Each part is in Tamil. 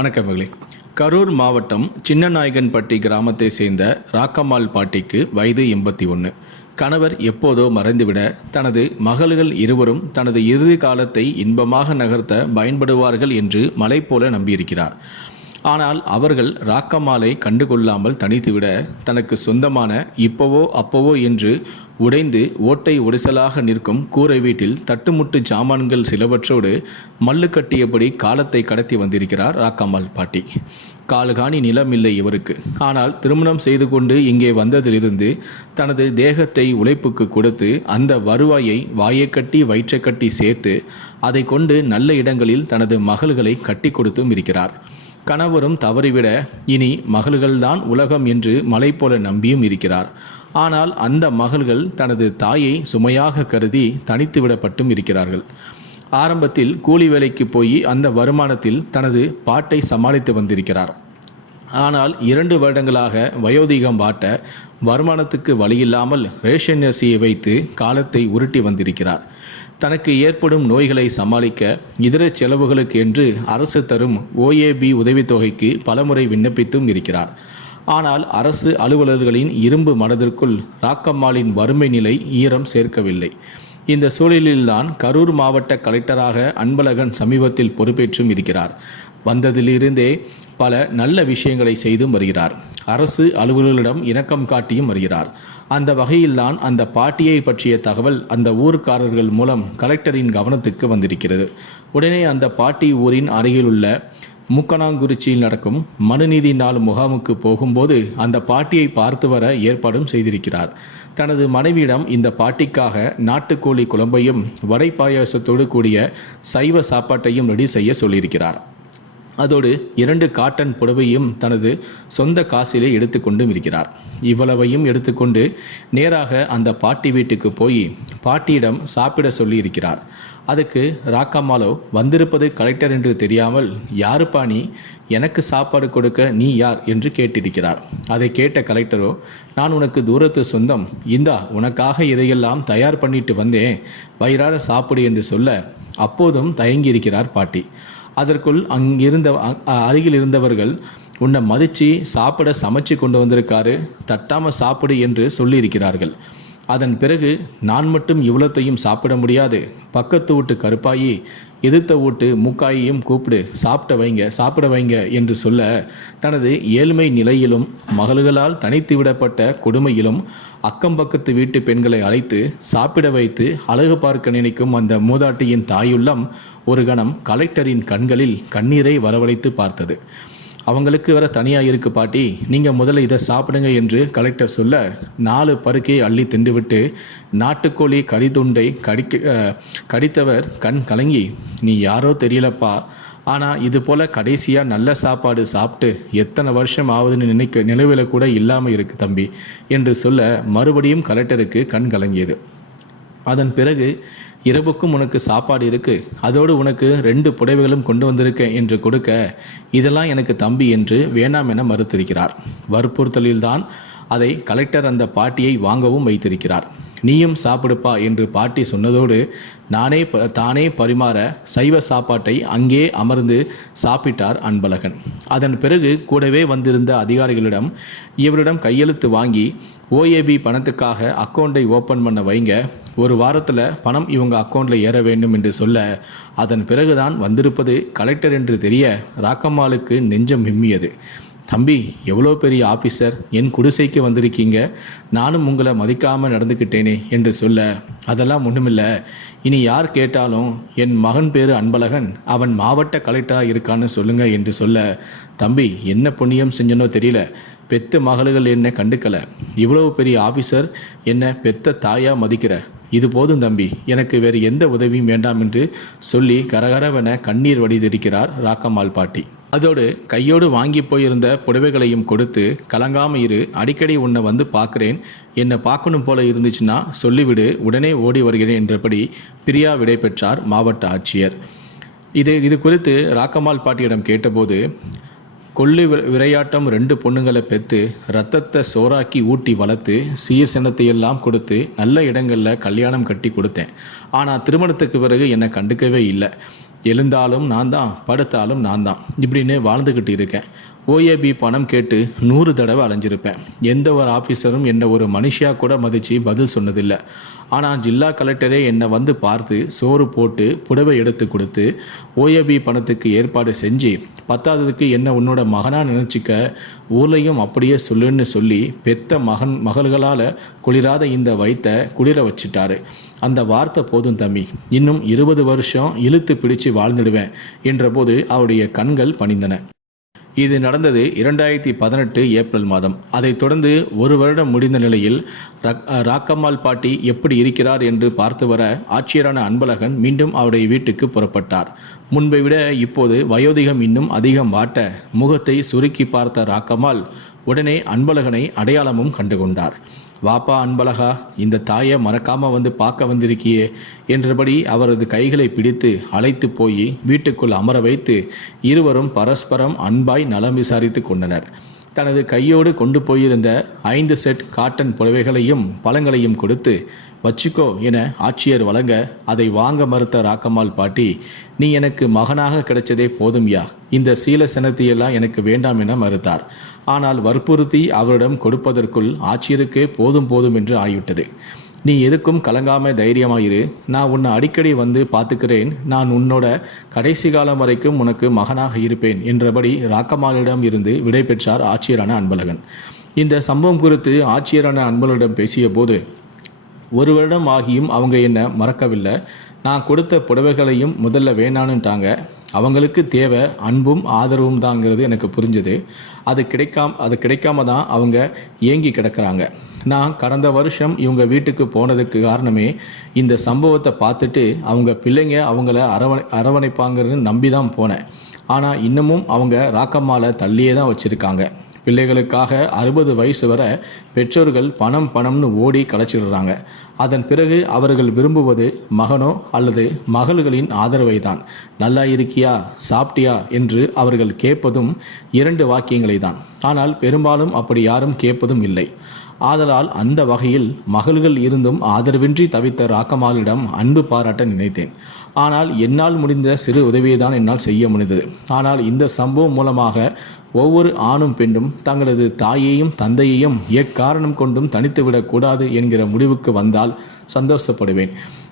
வணக்கம் மகளே. கரூர் மாவட்டம் சின்னநாயகன்பட்டி கிராமத்தை சேர்ந்த ராக்கம்மாள் பாட்டிக்கு வயது எண்பத்தி ஒன்று கணவர் எப்போதோ மறைந்துவிட தனது மகள்கள் இருவரும் தனது இறுதி காலத்தை இன்பமாக நகர்த்த பயன்படுவார்கள் என்று மலை போல நம்பியிருக்கிறார். ஆனால் அவர்கள் ராக்கமாலை கண்டுகொள்ளாமல் தனித்துவிட தனக்கு சொந்தமான இப்போவோ அப்பவோ என்று உடைந்து ஓட்டை ஒடிசலாக நிற்கும் கூரை வீட்டில் தட்டுமுட்டு ஜாமான்கள் சிலவற்றோடு மல்லு கட்டியபடி காலத்தை கடத்தி வந்திருக்கிறார் ராக்கம்மாள் பாட்டி. காலுகாணி நிலம் இல்லை இவருக்கு. ஆனால் திருமணம் செய்து கொண்டு இங்கே வந்ததிலிருந்து தனது தேகத்தை உழைப்புக்கு கொடுத்து அந்த வருவாயை வாயை கட்டி வயிற்றை கட்டி சேர்த்து அதை கொண்டு நல்ல இடங்களில் தனது மகள்களை கட்டி கொடுத்தும் இருக்கிறார். கணவரும் தவறிவிட இனி மகள்கள்தான் உலகம் என்று மலை போல நம்பியும் இருக்கிறார். ஆனால் அந்த மகள்கள் தனது தாயை சுமையாக கருதி தனித்து விடப்பட்டும் இருக்கிறார்கள். ஆரம்பத்தில் கூலி வேலைக்கு போய் அந்த வருமானத்தில் தனது பாட்டை சமாளித்து வந்திருக்கிறார். ஆனால் இரண்டு வருடங்களாக வயோதிகம் பாட்ட வருமானத்துக்கு வழியில்லாமல் ரேஷன் அரிசியை வைத்து காலத்தை உருட்டி வந்திருக்கிறார். தனக்கு ஏற்படும் நோய்களை சமாளிக்க இதர செலவுகளுக்கு என்று அரசு தரும் ஓஏபி உதவித்தொகைக்கு பலமுறை விண்ணப்பித்தும் இருக்கிறார். ஆனால் அரசு அலுவலர்களின் இரும்பு மனதிற்குள் ராக்கம்மாளின் வறுமை நிலை ஈரம் சேர்க்கவில்லை. இந்த சூழலில்தான் கரூர் மாவட்ட கலெக்டராக அன்பழகன் சமீபத்தில் பொறுப்பேற்றும் இருக்கிறார். வந்ததிலிருந்தே பல நல்ல விஷயங்களை செய்தும் வருகிறார். அரசு அலுவலர்களிடம் இணக்கம் காட்டியும் வருகிறார். அந்த வகையில்தான் அந்த பாட்டியை பற்றிய தகவல் அந்த ஊர்க்காரர்கள் மூலம் கலெக்டரின் கவனத்துக்கு வந்திருக்கிறது. உடனே அந்த பாட்டி ஊரின் அருகிலுள்ள முக்கணாங்குறிச்சியில் நடக்கும் மனுநீதி நாள் முகாமுக்கு போகும்போது அந்த பாட்டியை பார்த்து வர ஏற்பாடும் செய்திருக்கிறார். தனது மனைவியிடம் இந்த பாட்டிக்காக நாட்டுக்கோழி குழம்பையும் வடை பாயாசத்தோடு கூடிய சைவ சாப்பாட்டையும் ரெடி செய்ய சொல்லியிருக்கிறார். அதோடு இரண்டு காட்டன் புடவையும் தனது சொந்த காசிலே எடுத்துக்கொண்டும் இருக்கிறார். இவ்வளவையும் எடுத்துக்கொண்டு நேராக அந்த பாட்டி வீட்டுக்கு போய் பாட்டியிடம் சாப்பிட சொல்லி இருக்கிறார் அதுக்கு ராக்காமாலோ வந்திருப்பது கலெக்டர் என்று தெரியாமல் யாருப்பா நீ எனக்கு சாப்பாடு கொடுக்க நீ யார்? என்று கேட்டிருக்கிறார். அதை கேட்ட கலெக்டரோ நான் உனக்கு தூரத்து சொந்தம். இந்தா உனக்காக இதையெல்லாம் தயார் பண்ணிட்டு வந்தேன். வயிறார சாப்பிடு என்று சொல்ல அப்போதும் தயங்கியிருக்கிறார் பாட்டி. அதற்குள் அங்கிருந்த அ- அருகில் இருந்தவர்கள் உன்னை மதித்து சாப்பிட சமைச்சு கொண்டு வந்திருக்காரு. தட்டாமல் சாப்பிடு என்று சொல்லியிருக்கிறார்கள். அதன் பிறகு நான் மட்டும் இவ்வளத்தையும் சாப்பிட முடியாது. பக்கத்து வீட்டு கருப்பாயி எதிர்த்த வீட்டு மூக்காயையும் கூப்பிடு சாப்பிட வைங்க சாப்பிட வைங்க என்று சொல்ல தனது ஏழ்மை நிலையிலும் மகள்களால் தனித்து விடப்பட்ட கொடுமையிலும் அக்கம் பக்கத்து வீட்டு பெண்களை அழைத்து சாப்பிட வைத்து அழகு பார்க்க நினைக்கும் அந்த மூதாட்டியின் தாயுள்ளம் ஒரு கணம் கலெக்டரின் கண்களில் கண்ணீரை வரவழைத்து பார்த்தது. அவங்களுக்கு வேற தனியாக இருக்கு பாட்டி. நீங்கள் முதல்ல இதை சாப்பிடுங்க என்று கலெக்டர் சொல்ல நாலு பருக்கை அள்ளி திண்டுவிட்டு நாட்டுக்கோழி கறித்துண்டை கடிக்க கடித்தவர் கண் கலங்கி நீ யாரோ தெரியலப்பா. ஆனால் இது போல் கடைசியாக நல்ல சாப்பாடு சாப்பிட்டு எத்தனை வருஷம் ஆகுதுன்னு நினைக்க நினைவில் கூட இல்லாமல் இருக்கு தம்பி என்று சொல்ல மறுபடியும் கலெக்டருக்கு கண் கலங்கியது. அதன் பிறகு இரவுக்கும் உனக்கு சாப்பாடு இருக்கு. அதோடு உனக்கு ரெண்டு புடவைகளும் கொண்டு வந்திருக்கேன் என்று கொடுக்க இதெல்லாம் எனக்கு தம்பி என்று வேண்டாம் என மறுத்திருக்கிறார். வற்புறுத்தலில்தான் அதை கலெக்டர் அந்த பாட்டியை வாங்கவும் வைத்திருக்கிறார். நீயும் சாப்பிடுப்பா என்று பாட்டி சொன்னதோடு நானே ப- தானே பரிமாற சைவ சாப்பாட்டை அங்கே அமர்ந்து சாப்பிட்டார் அன்பழகன். அதன் பிறகு கூடவே வந்திருந்த அதிகாரிகளிடம் இவரிடம் கையெழுத்து வாங்கி ஓஏபி பணத்துக்காக அக்கௌண்ட்டை ஓப்பன் பண்ண வைங்க ஒரு வாரத்தில் பணம் இவங்க அக்கௌண்ட்டில் ஏற வேண்டும் என்று சொல்ல அதன் பிறகுதான் வந்திருப்பது கலெக்டர் என்று தெரிய ராக்கம்மாளுக்கு நெஞ்சம் விம்மியது தம்பி எவ்வளோ பெரிய ஆஃபீஸர் என் குடிசைக்கு வந்திருக்கீங்க. நானும் உங்களை மதிக்காமல் நடந்துக்கிட்டேனே என்று சொல்ல அதெல்லாம் ஒன்றுமில்லை இனி யார் கேட்டாலும் என் மகன் பேரு அன்பழகன். அவன் மாவட்ட கலெக்டராக இருக்கான்னு சொல்லுங்க என்று சொல்ல தம்பி என்ன புண்ணியம் செஞ்சனோ தெரியல. பெத்த மகள்கள் என்ன கண்டுக்கலை. இவ்வளவு பெரிய ஆஃபீஸர் என்ன பெத்த தாயாக மதிக்கிற. இது போதும் தம்பி எனக்கு வேறு எந்த உதவியும் வேண்டாம் என்று சொல்லி கரகரவென கண்ணீர் வடிதிருக்கிறார் ராக்கம்மாள் பாட்டி. அதோடு கையோடு வாங்கி போயிருந்த புடவைகளையும் கொடுத்து கலங்காம இரு அடிக்கடி உன்னை வந்து பார்க்குறேன். என்னை பார்க்கணும் போல இருந்துச்சுன்னா சொல்லிவிடு உடனே ஓடி வருகிறேன் என்றபடி பிரியா விடை பெற்றார் மாவட்ட ஆட்சியர். இது இது குறித்து ராக்கம்மாள் பாட்டியிடம் கேட்டபோது கொள்ளு வி- ரெண்டு பொண்ணுங்களை பெற்று ரத்தத்தை சோறாக்கி ஊட்டி வளர்த்து சீர் எல்லாம் கொடுத்து நல்ல இடங்களில் கல்யாணம் கட்டி கொடுத்தேன். ஆனால் திருமணத்துக்கு பிறகு என்னை கண்டுக்கவே இல்லை. எழுந்தாலும் நான் தான் படுத்தாலும் நான் தான். இப்படின்னு வாழ்ந்துக்கிட்டு இருக்கேன். ஓஏபி பணம் கேட்டு நூறு தடவை அலைஞ்சிருப்பேன். எந்த ஒரு ஆஃபீஸரும் என்னை ஒரு மனுஷியாக கூட மதித்து பதில் சொன்னதில்லை. ஆனால் ஜில்லா கலெக்டரே என்னை வந்து பார்த்து சோறு போட்டு புடவை எடுத்து கொடுத்து ஓஏபி பணத்துக்கு ஏற்பாடு செஞ்சு பத்தாததுக்கு என்ன உன்னோட மகனாக நினச்சிக்க ஊர்லையும் அப்படியே சொல்லுன்னு சொல்லி பெத்த மகன் மகள்களால் குளிராத இந்த வயிற்றை குளிர வச்சிட்டாரு. அந்த வார்த்தை போதும் தம்பி. இன்னும் இருபது வருஷம் இழுத்து பிடிச்சு வாழ்ந்துடுவேன் என்றபோது அவருடைய கண்கள் பணிந்தன. இது நடந்தது இரண்டாயிரத்தி பதினெட்டு ஏப்ரல் மாதம். அதைத் தொடர்ந்து ஒரு வருடம் முடிந்த நிலையில் ரக்- ராக்கம்மாள் பாட்டி எப்படி இருக்கிறார் என்று பார்த்து வர ஆட்சியரான அன்பழகன் மீண்டும் அவருடைய வீட்டுக்கு புறப்பட்டார். முன்பை விட இப்போது வயோதிகம் இன்னும் அதிகம் வாட்ட முகத்தை சுருக்கி பார்த்த ராக்கம்மாள் உடனே அன்பழகனை அடையாளமும் கண்டுகொண்டார். வாப்பா அன்பழகா இந்த தாயை மறக்காம வந்து பார்க்க வந்திருக்கியே என்றபடி அவரது கைகளை பிடித்து அழைத்து போய் வீட்டுக்குள் அமர வைத்து இருவரும் பரஸ்பரம் அன்பாய் நலம் விசாரித்து கொண்டனர். தனது கையோடு கொண்டு போயிருந்த ஐந்து செட் காட்டன் புடவைகளையும் பழங்களையும் கொடுத்து வச்சுக்கோ என ஆட்சியர் வழங்க அதை வாங்க மறுத்த ராக்கம்மாள் பாட்டி நீ எனக்கு மகனாக கிடைச்சதே போதும் யா. இந்த சீல சினத்தையெல்லாம் எனக்கு வேண்டாம் என மறுத்தார். ஆனால் வற்புறுத்தி அவரிடம் கொடுப்பதற்குள் ஆட்சியருக்கே போதும் போதும் என்று ஆகிவிட்டது. நீ எதுக்கும் கலங்காம தைரியமாயிரு நான் உன்னை அடிக்கடி வந்து பார்த்துக்கிறேன். நான் உன்னோட கடைசி காலம் வரைக்கும் உனக்கு மகனாக இருப்பேன் என்றபடி ராக்கம்மாளிடம் இருந்து விடை பெற்றார் ஆட்சியரான அன்பழகன். இந்த சம்பவம் குறித்து ஆட்சியரான அன்பழகனிடம் பேசிய போது ஒரு வருடம் ஆகியும் அவங்க என்னை மறக்கவில்லை. நான் கொடுத்த புடவைகளையும் முதல்ல வேணான்னுட்டாங்க. அவங்களுக்கு தேவை அன்பும் ஆதரவும் தாங்கிறது எனக்கு புரிஞ்சது. அது கிடைக்காம அது கிடைக்காம தான் அவங்க ஏங்கி கிடக்கிறாங்க. நான் கடந்த வருஷம் இவங்க வீட்டுக்கு போனதுக்கு காரணமே இந்த சம்பவத்தை பார்த்துட்டு அவங்க பிள்ளைங்க அவங்கள அரவணை அரவணைப்பாங்கன்னு நம்பி தான் போனேன். ஆனால் இன்னமும் அவங்க ராக்கம்மாவில் தள்ளியே தான் வச்சுருக்காங்க. பிள்ளைகளுக்காக அறுபது வயசு வர பெற்றோர்கள் பணம் பணம்னு ஓடி களைச்சிடுறாங்க. அதன் பிறகு அவர்கள் விரும்புவது மகனோ அல்லது மகள்களின் ஆதரவை தான் நல்லா இருக்கியா? சாப்பிட்டியா? என்று அவர்கள் கேட்பதும் இரண்டு வாக்கியங்களை தான் ஆனால் பெரும்பாலும் அப்படி யாரும் கேட்பதும் இல்லை. ஆதலால் அந்த வகையில் மகள்கள் இருந்தும் ஆதரவின்றி தவித்த ராக்கமாலிடம் அன்பு பாராட்ட நினைத்தேன். ஆனால் என்னால் முடிந்த சிறு உதவியை தான் என்னால் செய்ய முடிந்தது. ஆனால் இந்த சம்பவம் மூலமாக ஒவ்வொரு ஆணும் பெண்ணும் தங்களது தாயையும் தந்தையையும் எக்காரணம் கொண்டும் தனித்துவிடக்கூடாது என்கிற முடிவுக்கு வந்தால் சந்தோஷப்படுவேன்.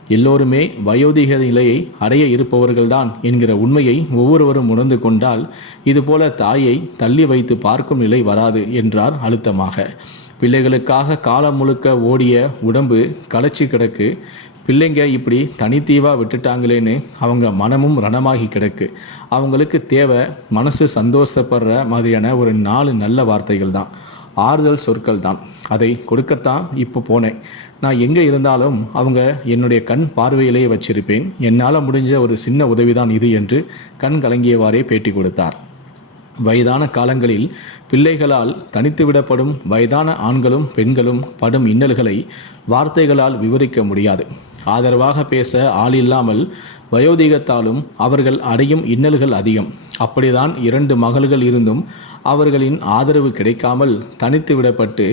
எல்லோருமே வயோதிக நிலையை அடைய இருப்பவர்கள்தான் என்கிற உண்மையை ஒவ்வொருவரும் உணர்ந்து கொண்டால் இதுபோல தாயை தள்ளி வைத்து பார்க்கும் நிலை வராது என்றார் அழுத்தமாக. பிள்ளைகளுக்காக காலம் முழுக்க ஓடிய உடம்பு களைச்சி கிடக்கு. பிள்ளைங்க இப்படி தனித்தீவாக விட்டுட்டாங்களேன்னு அவங்க மனமும் ரணமாகி கிடக்கு. அவங்களுக்கு தேவை மனசு சந்தோஷப்படுற மாதிரியான ஒரு நாலு நல்ல வார்த்தைகள் தான். ஆறுதல் சொற்கள் தான். அதை கொடுக்கத்தான் இப்போ போனேன். நான் எங்கே இருந்தாலும் அவங்க என்னுடைய கண் பார்வையிலேயே வச்சிருப்பேன். என்னால் முடிஞ்ச ஒரு சின்ன உதவிதான் இது என்று கண் கலங்கியவாறே பேட்டி கொடுத்தார். வயதான காலங்களில் பிள்ளைகளால் தனித்து விடப்படும் வயதான ஆண்களும் பெண்களும் படும் இன்னல்களை வார்த்தைகளால் விவரிக்க முடியாது. ஆதரவாக பேச ஆள் இல்லாமல் வயோதிகத்தாலும் அவர்கள் அடையும் இன்னல்கள் அதிகம். அப்படிதான் இரண்டு மகள்கள் இருந்தும் அவர்களின் ஆதரவு கிடைக்காமல் தனித்து விடப்பட்டு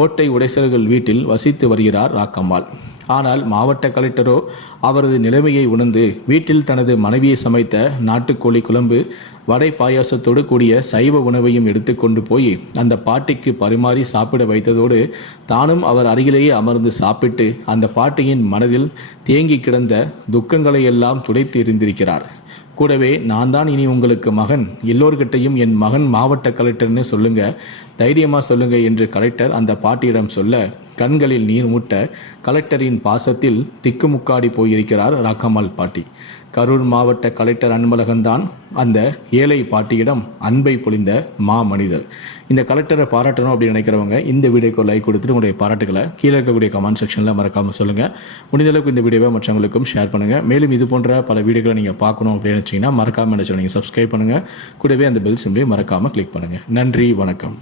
ஓட்டை உடைசல்கள் வீட்டில் வசித்து வருகிறார் ராக்கம்மாள். ஆனால் மாவட்ட கலெக்டரோ அவரது நிலைமையை உணர்ந்து வீட்டில் தனது மனைவியை சமைத்த நாட்டுக்கோழி குழம்பு வடை பாயாசத்தோடு கூடிய சைவ உணவையும் எடுத்துக்கொண்டு போய் அந்த பாட்டிக்கு பரிமாறி சாப்பிட வைத்ததோடு தானும் அவர் அருகிலேயே அமர்ந்து சாப்பிட்டு அந்த பாட்டியின் மனதில் தேங்கி கிடந்த துக்கங்களை எல்லாம் துடைத்து எறிந்திருக்கிறார் கூடவே நான் தான் இனி உங்களுக்கு மகன். எல்லோர்கிட்டையும் என் மகன் மாவட்ட கலெக்டர்னு சொல்லுங்க. தைரியமாக சொல்லுங்க என்று கலெக்டர் அந்த பாட்டியிடம் சொல்ல கண்களில் நீர் மூட்ட கலெக்டரின் பாசத்தில் திக்குமுக்காடி போயிருக்கிறார் ராக்கம்மாள் பாட்டி. கரூர் மாவட்ட கலெக்டர் அன்பழகன்தான் அந்த ஏழை பாட்டியிடம் அன்பை பொழிந்த மா மனிதர். இந்த கலெக்டரை பாராட்டணும் அப்படின்னு நினைக்கிறவங்க இந்த வீடியோக்கு லைக் கொடுத்துட்டு உங்களுடைய பாராட்டுகளை கீழே இருக்கக்கூடிய கமெண்ட் செக்ஷனில் மறக்காமல் சொல்லுங்கள் முடிந்தளவுக்கு இந்த வீடியோவை மற்றவங்களுக்கும் ஷேர் பண்ணுங்கள் மேலும் இது போன்ற பல வீடியோக்களை நீங்கள் பார்க்கணும் அப்படின்னு நினச்சிங்கன்னா மறக்காமல் என்ன நீங்கள் சப்ஸ்கிரைப் பண்ணுங்கள் கூடவே அந்த பெல் சிம்லையும் மறக்காமல் கிளிக் பண்ணுங்கள் நன்றி வணக்கம்.